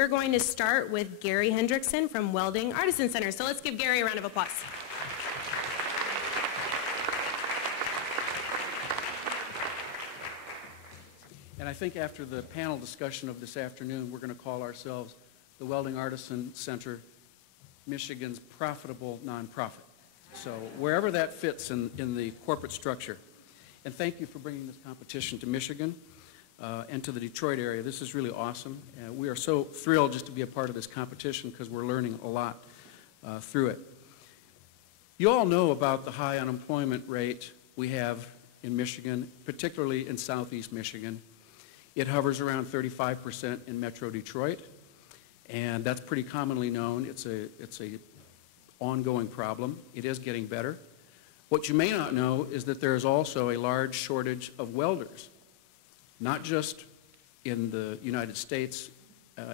we're going to start with Gary Hendrickson from Welding Artisan Center. So let's give Gary a round of applause. And I think after the panel discussion of this afternoon, we're going to call ourselves the Welding Artisan Center, Michigan's profitable nonprofit. So wherever that fits in the corporate structure. And thank you for bringing this competition to Michigan and to the Detroit area. This is really awesome. We are so thrilled just to be a part of this competition because we're learning a lot through it. You all know about the high unemployment rate we have in Michigan, particularly in southeast Michigan. It hovers around 35% in Metro Detroit, and that's pretty commonly known. It's a ongoing problem. It is getting better. What you may not know is that there is also a large shortage of welders, not just in the United States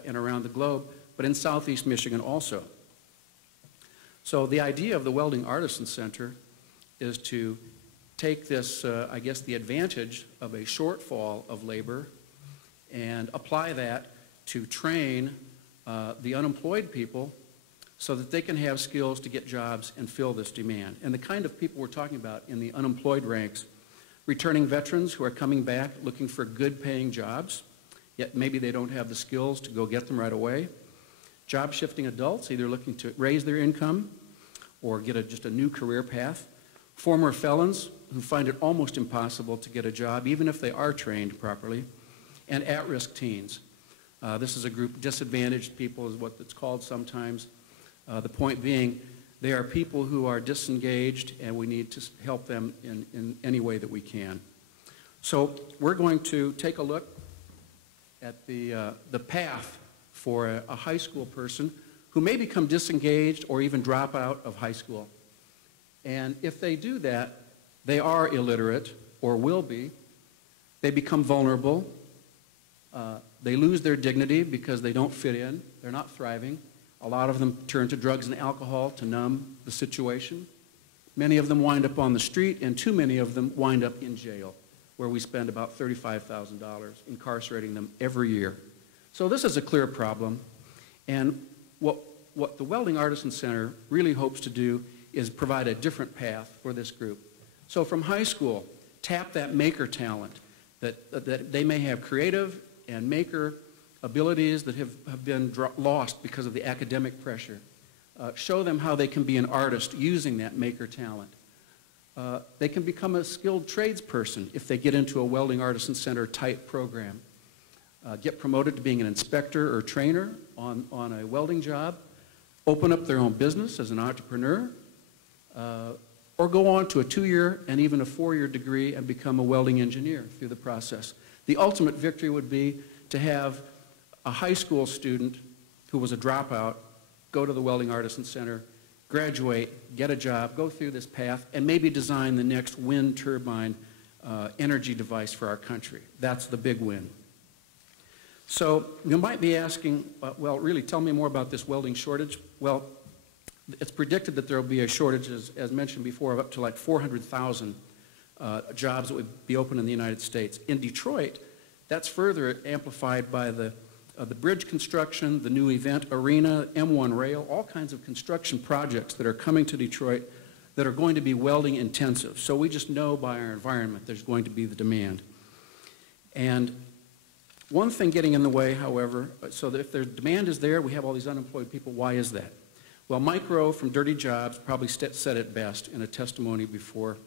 and around the globe, but in southeast Michigan also. So the idea of the Welding Artisan Center is to take this, I guess, the advantage of a shortfall of labor and apply that to train the unemployed people so that they can have skills to get jobs and fill this demand. And the kind of people we're talking about in the unemployed ranks, returning veterans who are coming back looking for good paying jobs, yet maybe they don't have the skills to go get them right away. Job shifting adults, either looking to raise their income or get just a new career path. Former felons who find it almost impossible to get a job, even if they are trained properly. And at-risk teens. This is a group, disadvantaged people is what it's called sometimes. The point being, they are people who are disengaged and we need to help them in any way that we can. So we're going to take a look at the path for a high school person who may become disengaged or even drop out of high school. And if they do that, they are illiterate or will be. They become vulnerable. They lose their dignity because they don't fit in. They're not thriving. A lot of them turn to drugs and alcohol to numb the situation. Many of them wind up on the street, and too many of them wind up in jail, where we spend about $35,000 incarcerating them every year. So this is a clear problem. And what the Welding Artisan Center really hopes to do is provide a different path for this group. So from high school, tap that maker talent, that they may have creative and maker abilities that have been lost because of the academic pressure. Show them how they can be an artist using that maker talent. They can become a skilled tradesperson if they get into a Welding Artisan Center type program. Get promoted to being an inspector or trainer on a welding job. Open up their own business as an entrepreneur. Or go on to a 2-year and even a 4-year degree and become a welding engineer through the process. The ultimate victory would be to have a high school student who was a dropout go to the Welding Artisan Center, graduate, get a job, go through this path, and maybe design the next wind turbine energy device for our country. That's the big win. So you might be asking, well, really, tell me more about this welding shortage. Well, it's predicted that there will be a shortage, as mentioned before, of up to like 400,000 jobs that would be open in the United States. In Detroit, that's further amplified by the bridge construction, the new event arena, M1 rail, all kinds of construction projects that are coming to Detroit that are going to be welding intensive. So we just know by our environment there's going to be the demand. And one thing getting in the way, however, so that if the demand is there, we have all these unemployed people, why is that? Well, Mike Rowe from Dirty Jobs probably said it best in a testimony before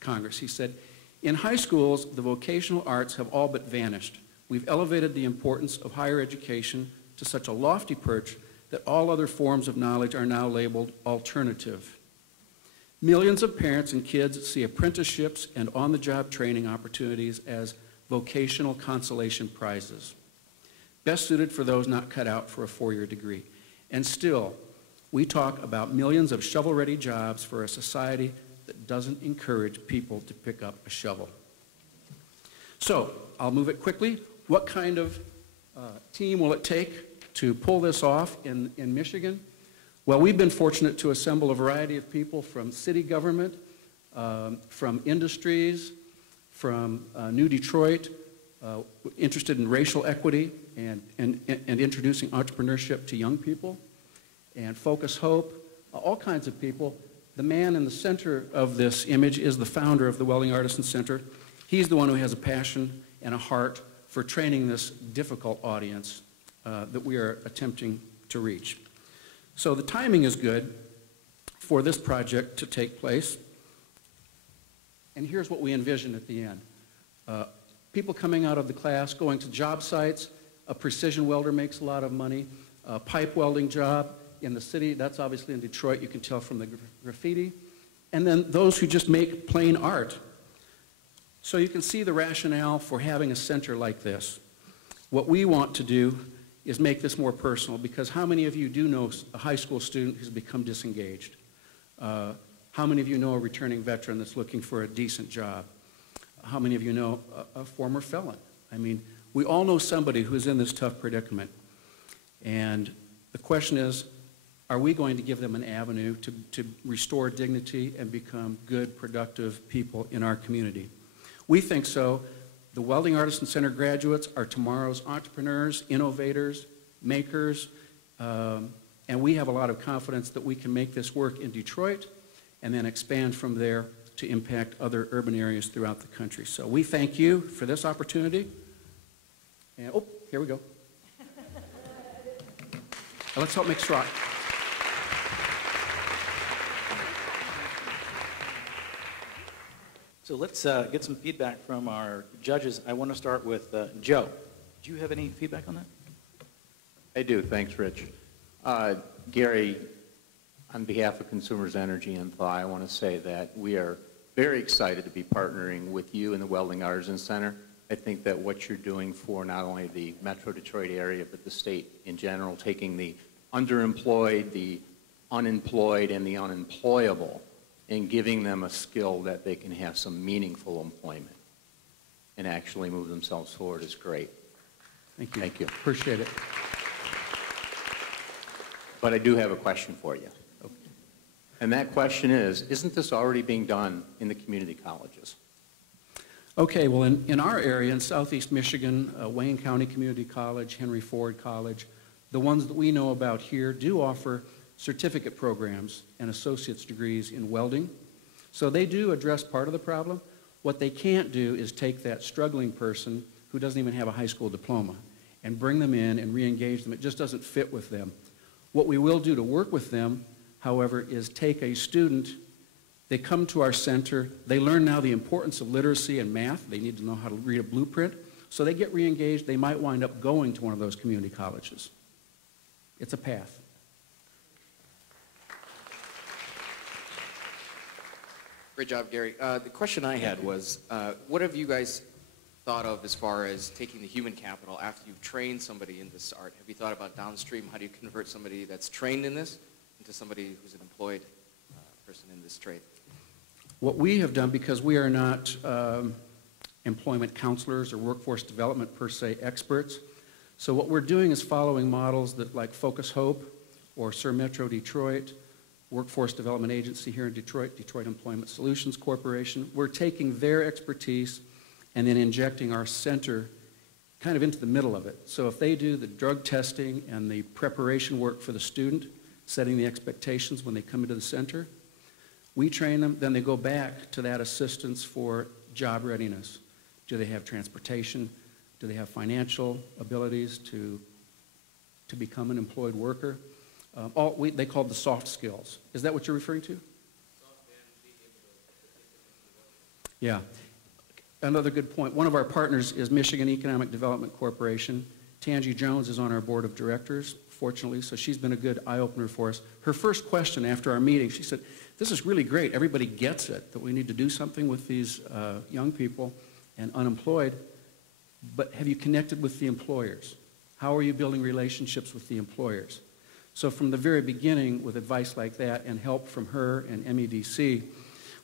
Congress. He said, in high schools, the vocational arts have all but vanished. We've elevated the importance of higher education to such a lofty perch that all other forms of knowledge are now labeled alternative. Millions of parents and kids see apprenticeships and on-the-job training opportunities as vocational consolation prizes, best suited for those not cut out for a 4-year degree. And still, we talk about millions of shovel-ready jobs for a society that doesn't encourage people to pick up a shovel. So, I'll move it quickly. What kind of team will it take to pull this off in Michigan? Well, we've been fortunate to assemble a variety of people from city government, from industries, from New Detroit, interested in racial equity and introducing entrepreneurship to young people, and Focus Hope, all kinds of people. The man in the center of this image is the founder of the Welding Artisan Center. He's the one who has a passion and a heart for training this difficult audience that we are attempting to reach. So the timing is good for this project to take place. And here's what we envision at the end. People coming out of the class, going to job sites. A precision welder makes a lot of money. A pipe welding job in the city, that's obviously in Detroit, you can tell from the graffiti. And then those who just make plain art. So you can see the rationale for having a center like this. What we want to do is make this more personal, because how many of you do know a high school student who's become disengaged? How many of you know a returning veteran that's looking for a decent job? How many of you know a former felon? I mean, we all know somebody who's in this tough predicament. And the question is, are we going to give them an avenue to restore dignity and become good, productive people in our community? We think so. The Welding Artisan Center graduates are tomorrow's entrepreneurs, innovators, makers, and we have a lot of confidence that we can make this work in Detroit and then expand from there to impact other urban areas throughout the country. So we thank you for this opportunity. And, oh, here we go. Let's help make straw. So let's get some feedback from our judges. I want to start with Joe. Do you have any feedback on that? I do. Thanks, Rich. Gary, on behalf of Consumers Energy and Thaw, I want to say that we are very excited to be partnering with you in the Welding Artisan Center. I think that what you're doing for not only the Metro Detroit area, but the state in general, taking the underemployed, the unemployed, and the unemployable, and giving them a skill that they can have some meaningful employment and actually move themselves forward is great. Thank you. Thank you. Appreciate it. But I do have a question for you. Okay. And that question is, isn't this already being done in the community colleges? Okay, well, in our area, in Southeast Michigan, Wayne County Community College, Henry Ford College, the ones that we know about here do offer certificate programs and associate's degrees in welding. So they do address part of the problem. What they can't do is take that struggling person who doesn't even have a high school diploma and bring them in and re-engage them. It just doesn't fit with them. What we will do to work with them, however, is take a student, they come to our center, they learn now the importance of literacy and math, they need to know how to read a blueprint, so they get re-engaged, they might wind up going to one of those community colleges. It's a path. Great job, Gary. The question I had was, what have you guys thought of as far as taking the human capital after you've trained somebody in this art? Have you thought about downstream? How do you convert somebody that's trained in this into somebody who's an employed person in this trade? What we have done, because we are not employment counselors or workforce development per se experts, so what we're doing is following models that like Focus Hope or Sir Metro Detroit, Workforce Development Agency here in Detroit, Detroit Employment Solutions Corporation. We're taking their expertise and then injecting our center kind of into the middle of it. So if they do the drug testing and the preparation work for the student, setting the expectations when they come into the center, we train them, then they go back to that assistance for job readiness. Do they have transportation? Do they have financial abilities to become an employed worker? They call the soft skills. Is that what you're referring to? Yeah. Another good point. One of our partners is Michigan Economic Development Corporation. Tangi Jones is on our board of directors, fortunately, so she's been a good eye-opener for us. Her first question after our meeting, she said, this is really great. Everybody gets it, that we need to do something with these young people and unemployed, but have you connected with the employers? How are you building relationships with the employers? So from the very beginning, with advice like that and help from her and MEDC,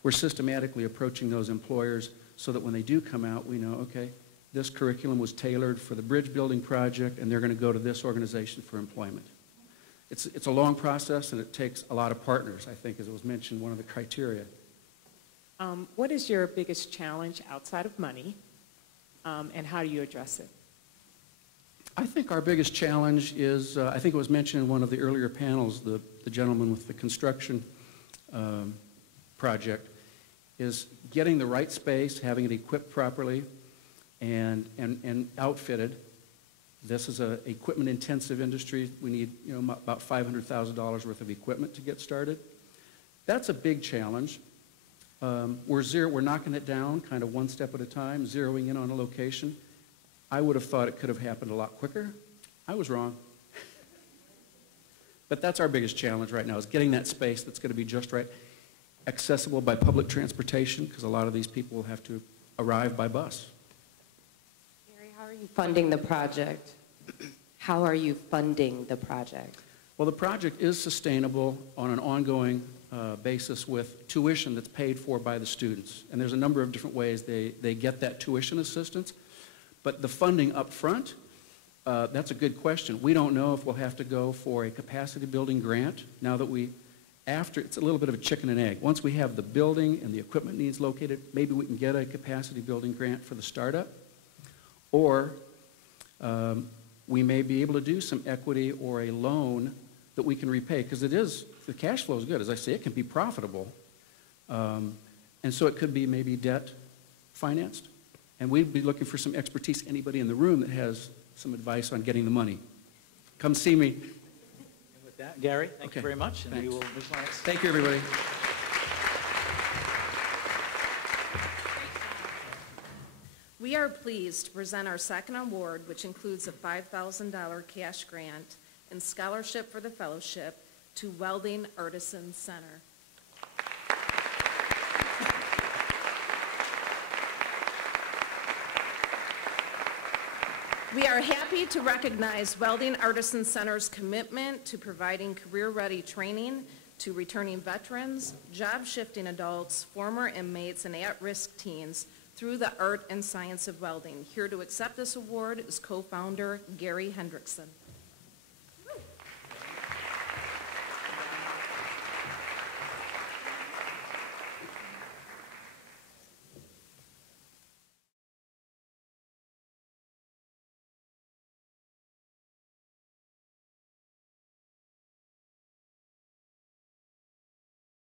we're systematically approaching those employers so that when they do come out, we know, okay, this curriculum was tailored for the bridge building project, and they're going to go to this organization for employment. It's a long process, and it takes a lot of partners, I think, as it was mentioned, one of the criteria. What is your biggest challenge outside of money and how do you address it? I think our biggest challenge is, I think it was mentioned in one of the earlier panels, the gentleman with the construction project, is getting the right space, having it equipped properly, and outfitted. This is an equipment-intensive industry. We need, about $500,000 worth of equipment to get started. That's a big challenge. We're knocking it down kind of one step at a time, zeroing in on a location. I would have thought it could have happened a lot quicker. I was wrong. But that's our biggest challenge right now, is getting that space that's going to be just right, accessible by public transportation, because a lot of these people will have to arrive by bus. Gary, how are you funding the project? How are you funding the project? Well, the project is sustainable on an ongoing basis with tuition that's paid for by the students. And there's a number of different ways they get that tuition assistance. But the funding up front, that's a good question. We don't know if we'll have to go for a capacity building grant now that it's a little bit of a chicken and egg. Once we have the building and the equipment needs located, maybe we can get a capacity building grant for the startup. Or we may be able to do some equity or a loan that we can repay, because the cash flow is good. As I say, it can be profitable. And so it could be maybe debt financed. And we'd be looking for some expertise, anybody in the room that has some advice on getting the money. Come see me. And with that, Gary, thank you very much. And we will move on. Thank you, everybody. We are pleased to present our second award, which includes a $5,000 cash grant and scholarship for the fellowship to Welding Artisan Center. We are happy to recognize Welding Artisan Center's commitment to providing career-ready training to returning veterans, job-shifting adults, former inmates, and at-risk teens through the art and science of welding. Here to accept this award is co-founder Gary Hendrickson.